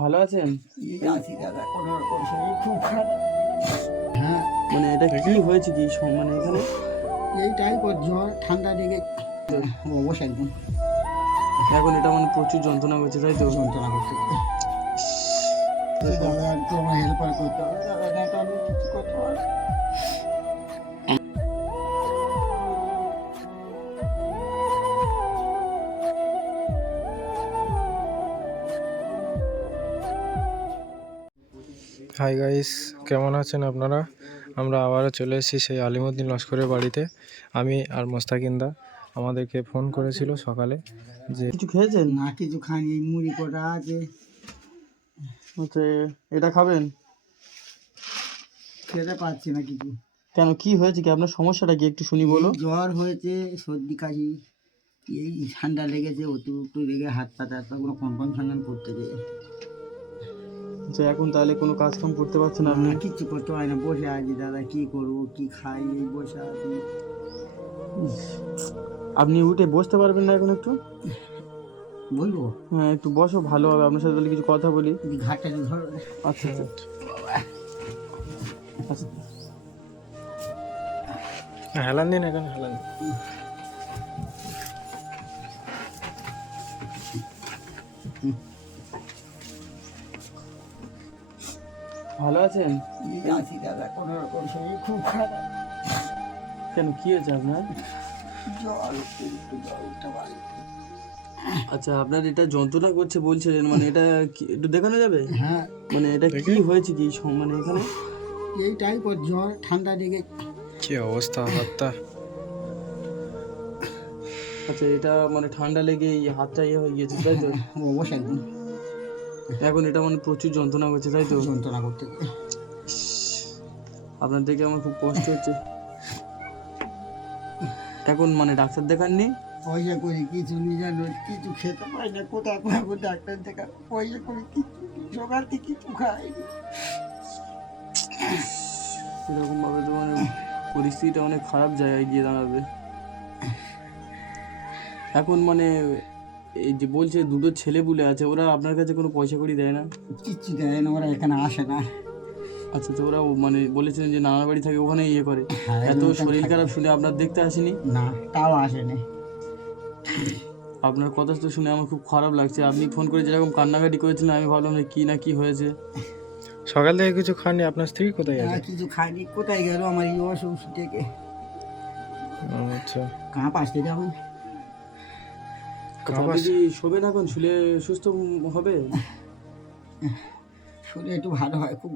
ভালো আছেন? এই আছি দাদা, কোনো রকম শরীর খুব খারাপ। হ্যাঁ, মানে এটা কি হয়েছে কি মানে এখানে? এইটাই জ্বর ঠান্ডা লেগে অবশ একদম এখন এটা মানে প্রচুর যন্ত্রণা করছে, তাই তো? যন্ত্রণা করতে। দাদা একটু আমার হেল্পার করতে হবে দাদা, না তো আমি কিছু করতে পারবো না। হাই গাইস, কেমন আছেন আপনারা? আমরা আবারও চলে এসেছি সেই আলিমুদ্দিন লস্করের বাড়িতে। আমি আর মোস্তাকিন্দা আমাদেরকে ফোন করেছিল সকালে যে কিছু খেয়েছেন? না কিছু খাইনি, এই মুড়ি কটা আছে, আচ্ছা, এটা খাবেন? খেতে পাচ্ছি না কিছু। কেন, কি হয়েছে কি? আপনার সমস্যাটা কি একটু শুনি, বলো। এই জ্বর হয়েছে, সর্দি কাশি, এই ঠান্ডা লেগেছে, একটু একটু লেগে হাত পা কোনো কম্পাউন্ড ফান্ডান করতে যায়। আচ্ছা, এখন তাহলে কোনো কাজ কাম করতে পারছেন না আপনি? কিচ্ছু করতে হয় না, বসে আছি দাদা, কি করবো কি খাই, এই বসে আছি। আপনি উঠে বসতে পারবেন না এখন একটু? বলবো হ্যাঁ, একটু বসো, ভালো হবে। আপনার সাথে তাহলে কিছু কথা বলি। ঘাটটা একটু ধরো। আচ্ছা আচ্ছা আচ্ছা। হেলান দিন, এখানে হেলান দিন। ভালো আছেন? এই আছি দাদা, কোনো রকম শরীর খুব খারাপ। কেন, কি হয়েছে আপনার? জ্বর একটু জ্বর উঠতে পারি। আচ্ছা, আপনার এটা যন্ত্রণা করছে বলছিলেন, মানে এটা একটু দেখানো যাবে? হ্যাঁ, মানে এটা কি হয়েছে কি মানে এখানে? এইটাই জ্বর ঠান্ডা লেগে। কি অবস্থা হাতটা? আচ্ছা, এটা মানে ঠান্ডা লেগে এই হাতটা ইয়ে হয়ে গিয়েছে, তাই তো? অবশ একদম এখন এটা মানে প্রচুর যন্ত্রণা করছে, তাই তো? যন্ত্রণা করতে। আপনার দেখে আমার খুব কষ্ট হচ্ছে। এখন মানে ডাক্তার দেখাননি? পয়সা করি কিছু নিজের কিছু খেতে পাই না, কোথায় পাবো ডাক্তার দেখা? পয়সা করি কিছু জোগাড় দিয়ে কিছু খাই। এরকম ভাবে তো মানে পরিস্থিতিটা অনেক খারাপ জায়গায় গিয়ে দাঁড়াবে। এখন মানে এই যে বলছে দুটো ছেলে পুলে আছে, ওরা আপনার কাছে কোনো পয়সা কড়ি দেয় না? কিচ্ছু দেয় না, ওরা এখানে আসে না। আচ্ছা, তো ওরা মানে বলেছিলেন যে নানার বাড়ি থাকে, ওখানে ইয়ে করে। হ্যাঁ, এত ওখানে শরীর থাকে। খারাপ শুনে আপনার দেখতে আসেনি? না, তাও আসেনি। আপনার কথা তো শুনে আমার খুব খারাপ লাগছে। আপনি ফোন করে যেরকম কান্নাকাটি করেছিলেন, আমি ভাবলাম যে কি না কি হয়েছে। সকাল থেকে কিছু খাননি? আপনার স্ত্রী কোথায় না আছে? কিছু খাইনি, কোথায় গেল আমার এই অসুখ থেকে? আচ্ছা, কাঁপ আসতে যাবো। আচ্ছা, আপনি কি শোবেন এখন? শুলে সুস্থ হবে? শুনে একটু ভালো হয়, খুব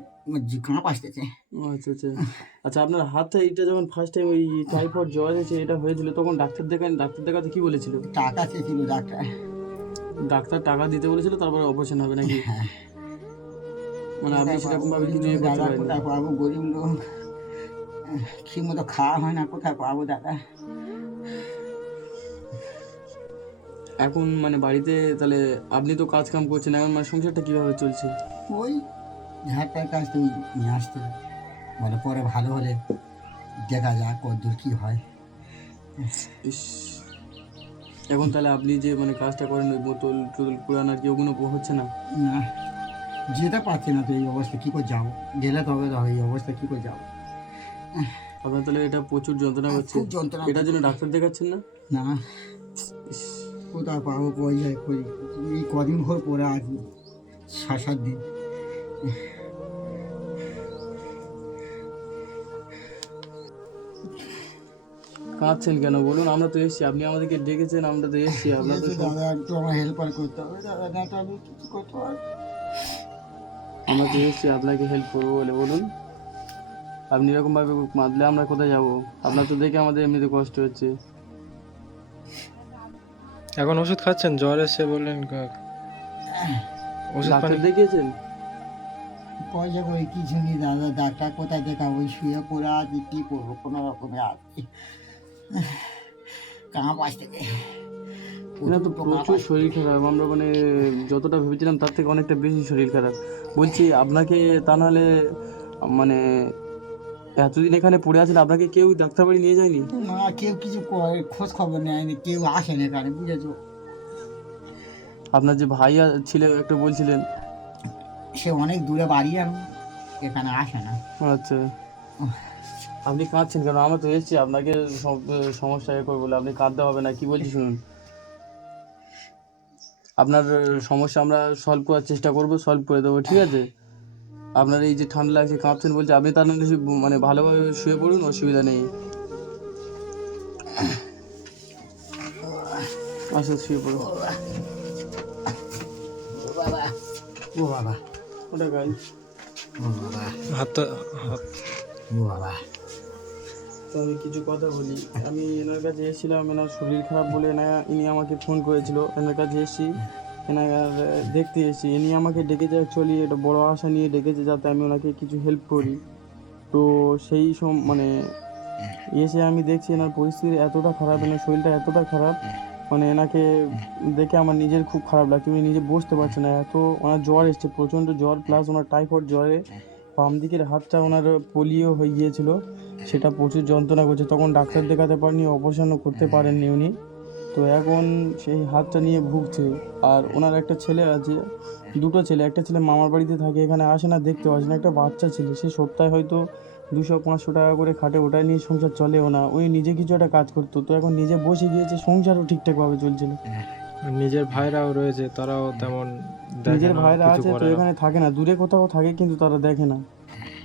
কাঁপ আসতেছে। আচ্ছা আচ্ছা আচ্ছা, আপনার হাতটা এটা যখন ফার্স্ট টাইম ওই টাইফয়েড জ্বর হয়েছে এটা হয়েছিল, তখন ডাক্তার দেখাতে কি বলেছিল? টাকা চেয়েছিল ডাক্তার। ডাক্তার টাকা দিতে বলেছিল, তারপরে অপারেশন হবে নাকি? হ্যাঁ, মানে আপনি সেরকম ভাবে কিছু ইয়ে করতে দাদা পারেন? কোথায় পাবো, গরিব লোক, ঠিক মতো খাওয়া হয় না, কোথায় পাবো দাদা? এখন মানে বাড়িতে তাহলে আপনি তো কাজ কাম করছেন, এখন মানে সংসারটা কিভাবে চলছে? ওই ঝাড়টার কাছ থেকে নিয়ে আসতে বলে, পরে ভালো হলে দেখা যাক কতদূর কি হয়। ইস, এখন তাহলে আপনি যে মানে কাজটা করেন, ওই বোতল টোতল কুড়ান আর কি, ওগুলো হচ্ছে না? না, যেতে পারছি না তো, এই অবস্থা কী করে যাবো? গেলে তবে তো এই অবস্থা কী করে যাবো? আপনার তাহলে এটা প্রচুর যন্ত্রণা করছে, খুব যন্ত্রণা। এটার জন্য ডাক্তার দেখাচ্ছেন না? না, ইস, কোথায় পাবো পয়সা করি? এই কদিন ভোর পরে আছি, 7 দিন। কাঁদছেন কেন বলুন? আমরা তো এসছি, আপনি আমাদেরকে ডেকেছেন, আমরা তো এসছি। আপনার তো দাদা একটু আমার হেল্পার করতে হবে দাদা, না তো আমি কিছু করতে পারবো না। আমরা তো এসছি আপনাকে হেল্প করবো বলে, বলুন। আপনি এরকম ভাবে মারলে আমরা কোথায় যাবো? আপনার তো দেখে আমাদের এমনিতে কষ্ট হচ্ছে। এখন ওষুধ খাচ্ছেন? জ্বর এসে বললেন ওষুধ ডাক্তার পানি? দেখিয়েছেন? পয়সা করে কিছু নেই দাদা, ডাক্তার কোথায় দেখাবো? ওই শুয়ে পড়ে আছি, কী করবো? কোনো রকমে আছি, কাঁপ আসতেছে। না তো, প্রচুর শরীর খারাপ। আমরা মানে যতটা ভেবেছিলাম তার থেকে অনেকটা বেশি শরীর খারাপ। বলছি আপনাকে, তা নাহলে মানে এতদিন এখানে পড়ে আছেন, আপনাকে কেউ ডাক্তার বাড়ি নিয়ে যায়নি? না, কেউ কিছু খোঁজ খবর নেয়নি, কেউ আসেনি এখানে, বুঝেছো? আপনার যে ভাই ছিল একটা বলছিলেন, সে অনেক দূরে বাড়ি আর এখানে আসে না। আচ্ছা, আপনি কাঁদছেন কেন? আমরা তো এসেছি আপনাকে সব সমস্যা এ করবো বলে, আপনি কাঁদতে হবে না। কি বলছি শুনুন, আপনার সমস্যা আমরা সলভ করার চেষ্টা করবো, সলভ করে দেবো, ঠিক আছে? আপনার এই যে ঠান্ডা লাগছে, কাঁপছেন বলছে, আপনি তার মধ্যে মানে ভালোভাবে শুয়ে পড়ুন, অসুবিধা নেই। আচ্ছা, শুয়ে পড়ুন। ও বাবা, ও বাবা, ওটা গাই। ও বাবা, হাত ও বাবা। তো আমি কিছু কথা বলি। আমি এনার কাছে এসেছিলাম, এনার শরীর খারাপ বলে ইনি আমাকে ফোন করেছিল। এনার কাছে এসেছি, এনার দেখতে এসেছি। ইনি আমাকে ডেকেছে, অ্যাকচুয়ালি এটা বড় আশা নিয়ে ডেকেছে যাতে আমি ওনাকে কিছু হেল্প করি। তো সেই মানে এসে আমি দেখছি এনার পরিস্থিতি এতটা খারাপ, এনার শরীরটা এতটা খারাপ, মানে এনাকে দেখে আমার নিজের খুব খারাপ লাগছে। উনি নিজে বসতে পারছে না, এত ওনার জ্বর এসছে, প্রচণ্ড জ্বর, প্লাস ওনার টাইফয়েড জ্বরে বাম দিকের হাতটা ওনার পোলিও হয়ে গিয়েছিল, সেটা প্রচুর যন্ত্রণা করছে। তখন ডাক্তার দেখাতে পারেনি, অপারেশনও করতে পারেননি উনি। তো এখন সেই হাতটা নিয়ে ভুগছে। আর ওনার একটা ছেলে আছে, দুটো ছেলে, একটা ছেলে মামার বাড়িতে থাকে, এখানে আসে না, দেখতেও আসে না। একটা বাচ্চা ছেলে, সে সপ্তাহে হয়তো 200-500 টাকা করে খাটে, ওটা নিয়ে সংসার চলেও না। ওই নিজে কিছু একটা কাজ করতো, তো এখন নিজে বসে গিয়েছে, সংসারও ঠিকঠাকভাবে চলছে না। নিজের ভাইরাও রয়েছে, তারাও তেমন দেখে নিজের না, ভাইরা কিছু আছে তো করে না। এখানে থাকে না, দূরে কোথাও থাকে, কিন্তু তারা দেখে না।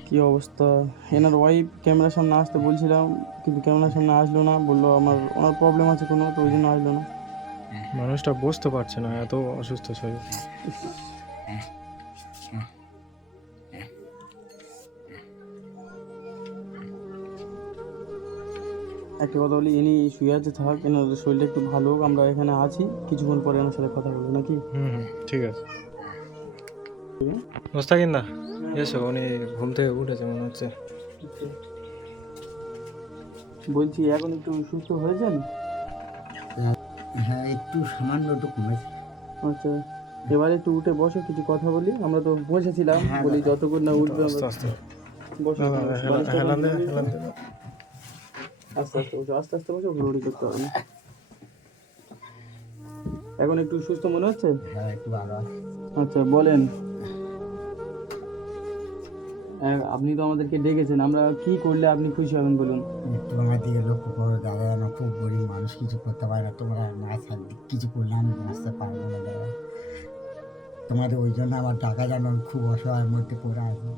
কি অবস্থা! এনার ওয়াইফ ক্যামেরার সামনে আসতে বলছিলাম, কিন্তু ক্যামেরার সামনে আসলো না, বললো ওনার প্রবলেম আছে কোনো, তো ওই জন্য আসলো না। মানুষটা বুঝতে পারছে না, এত অসুস্থ শরীর। একটা কথা বলি, ইনি শুয়ে আছে, থাক, এনার শরীরটা একটু ভালো হোক, আমরা এখানে আছি, কিছুক্ষণ পরে এনার সাথে কথা বলবো নাকি? ঠিক আছে। মোস্তাকিন্দা, এসো, উনি ঘুম থেকে উঠেছে মনে হচ্ছে। বলছি এখন একটু সুস্থ হয়েছেন? হ্যাঁ, একটু সামান্য একটু কমেছে। আচ্ছা, এবারে একটু উঠে বসো, কিছু কথা বলি। আমরা তো বসেছিলাম, হ্যাঁ, বলি দাদা। যতক্ষণ না উঠবে আস্তে আমরা আস্তে বসো। হেলান দে, হেলান দে। আস্তে আস্তে বসো, আস্তে আস্তে বসো, ঘুরঘুরি করতে হবে না। এখন একটু সুস্থ মনে হচ্ছে? হ্যাঁ, একটু ভালো আছে। আচ্ছা, বলেন। আপনি তো আমাদেরকে ডেকেছেন, আমরা কি করলে আপনি খুশি হবেন বলুন? একটু আমার দিকে লক্ষ্য করো দাদা, আমার খুব গরিব মানুষ, কিছু করতে পারে না। তোমরা না থাকলে কিছু করলে আমি বাঁচতে পারবো না দাদা। তোমাদের ওই জন্য আমার টাকা যেন আমি খুব অসহায়ের মধ্যে পড়ে আছি।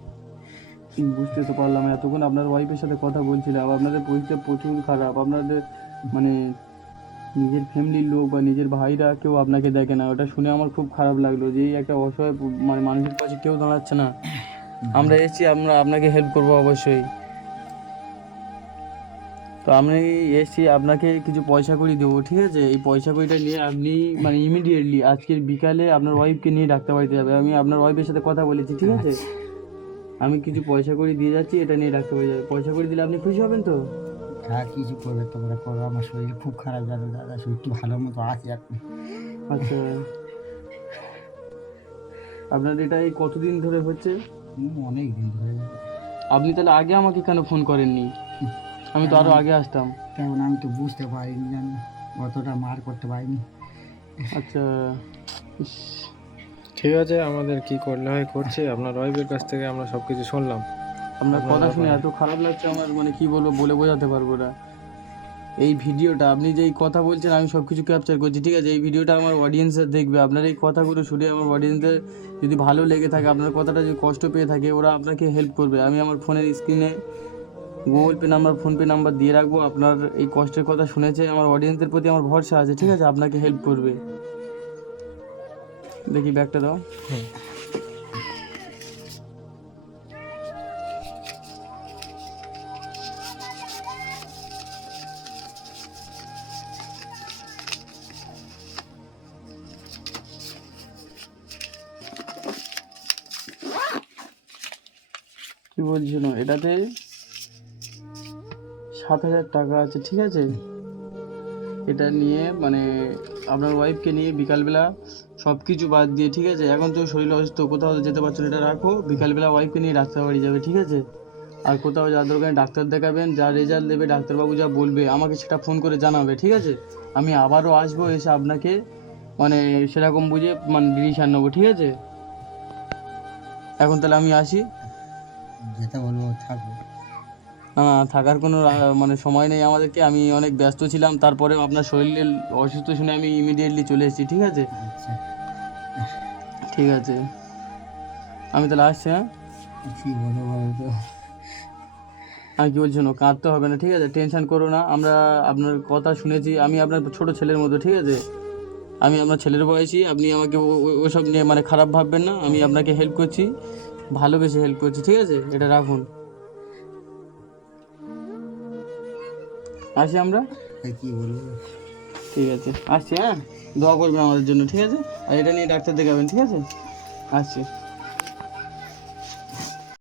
বুঝতে তো পারলাম, এতক্ষণ আপনার ওয়াইফের সাথে কথা বলছিলাম, আপনাদের পরিস্থিতি প্রচুর খারাপ। আপনাদের মানে নিজের ফ্যামিলির লোক বা নিজের ভাইরা কেউ আপনাকে দেখে না, ওটা শুনে আমার খুব খারাপ লাগলো যে এই একটা অসহায় মানে মানুষের পাশে কেউ দাঁড়াচ্ছে না। আমরা এসেছি, আমরা আপনাকে হেল্প করবো অবশ্যই। তো আমি এসেছি, আপনাকে কিছু পয়সা কড়ি দেবো, ঠিক আছে? এই পয়সা কড়িটা নিয়ে আপনি মানে ইমিডিয়েটলি আজকের বিকালে আপনার ওয়াইফকে নিয়ে ডাক্তার বাড়িতে যাবে। আমি আপনার ওয়াইফের সাথে কথা বলেছি, ঠিক আছে? আমি কিছু পয়সা কড়ি দিয়ে যাচ্ছি, এটা নিয়ে ডাক্তার বাড়ি যাবে। পয়সা কড়ি দিলে আপনি খুশি হবেন তো? হ্যাঁ, কিছু করবে তোমরা করো, আমার শরীর খুব খারাপ যাবে দাদা, শরীরটি ভালো মতো আছে এখন। আচ্ছা, আপনার এটা এই কতদিন ধরে হচ্ছে? অনেক দিন ধরে। আপনি তাহলে আগে আমাকে কেন ফোন করেননি? আমি তো আরো আগে আসতাম। কেমন আমি তো বুঝতে পারিনি, জানো, অতটা মার করতে পারিনি। আচ্ছা, ইস, ঠিক আছে, আমাদের কি করলে হয় করছি। আপনার ওয়াইফের কাছ থেকে আমরা সব কিছু শুনলাম। আপনার কথা শুনে এত খারাপ লাগছে আমার, মানে কি বলবো, বলে বোঝাতে পারবো না। এই ভিডিওটা আপনি যেই কথা বলছেন, আমি সব কিছু ক্যাপচার করছি, ঠিক আছে? এই ভিডিওটা আমার অডিয়েন্সের দেখবে। আপনার এই কথাগুলো শুনে আমার অডিয়েন্সের যদি ভালো লেগে থাকে, আপনার কথাটা যদি কষ্ট পেয়ে থাকে, ওরা আপনাকে হেল্প করবে। আমি আমার ফোনের স্ক্রিনে Google pay number, PhonePe number দিয়ে রাখবো। আপনার এই কষ্টের কথা শুনেছে, আমার অডিয়েন্সের প্রতি আমার ভরসা আছে, ঠিক আছে? আপনাকে হেল্প করবে। দেখি ব্যাগটা দাও। কি বলছিল, এটাতে 7,000 টাকা আছে, ঠিক আছে? এটা নিয়ে মানে আপনার ওয়াইফকে নিয়ে বিকালবেলা সব কিছু বাদ দিয়ে, ঠিক আছে? এখন তো শরীর অসুস্থ, কোথাও যেতে পারছো না, এটা রাখো। বিকালবেলা ওয়াইফকে নিয়ে ডাক্তার বাড়ি যাবে, ঠিক আছে? আর কোথাও যাওয়ার দরকার ডাক্তার দেখাবেন, যা রেজাল্ট দেবে ডাক্তারবাবু যা বলবে আমাকে সেটা ফোন করে জানাবে, ঠিক আছে? আমি আবারও আসবো, এসে আপনাকে মানে সেরকম বুঝে মানে ডিসিশান নেবো, ঠিক আছে? এখন তাহলে আমি আসি। যেতে বলবো থাকবো। না না, থাকার কোনো মানে সময় নেই আমাদেরকে, আমি অনেক ব্যস্ত ছিলাম, তারপরে আপনার শরীরের অসুস্থ শুনে আমি ইমিডিয়েটলি চলে এসেছি। ঠিক আছে, আচ্ছা, ঠিক আছে, আমি তাহলে আসছি। হ্যাঁ, কী বলবো বলো তো? আমি কি বলছি, শোনো, কাঁদতে হবে না, ঠিক আছে, টেনশন করো না, আমরা আপনার কথা শুনেছি, আমি আপনার ছোট ছেলের মতো, ঠিক আছে, আমি আপনার ছেলের বয়সী, আপনি আমাকে ওসব নিয়ে মানে খারাপ ভাববেন না, আমি আপনাকে হেল্প করছি, ভালোবেসে হেল্প করছি, ঠিক আছে, এটা রাখুন, আসি আমরা। কী বলবো? ঠিক আছে, আসছি। হ্যাঁ, দোয়া করবেন আমাদের জন্য, ঠিক আছে, আর এটা নিয়ে ডাক্তার দেখাবেন, ঠিক আছে, আসছি।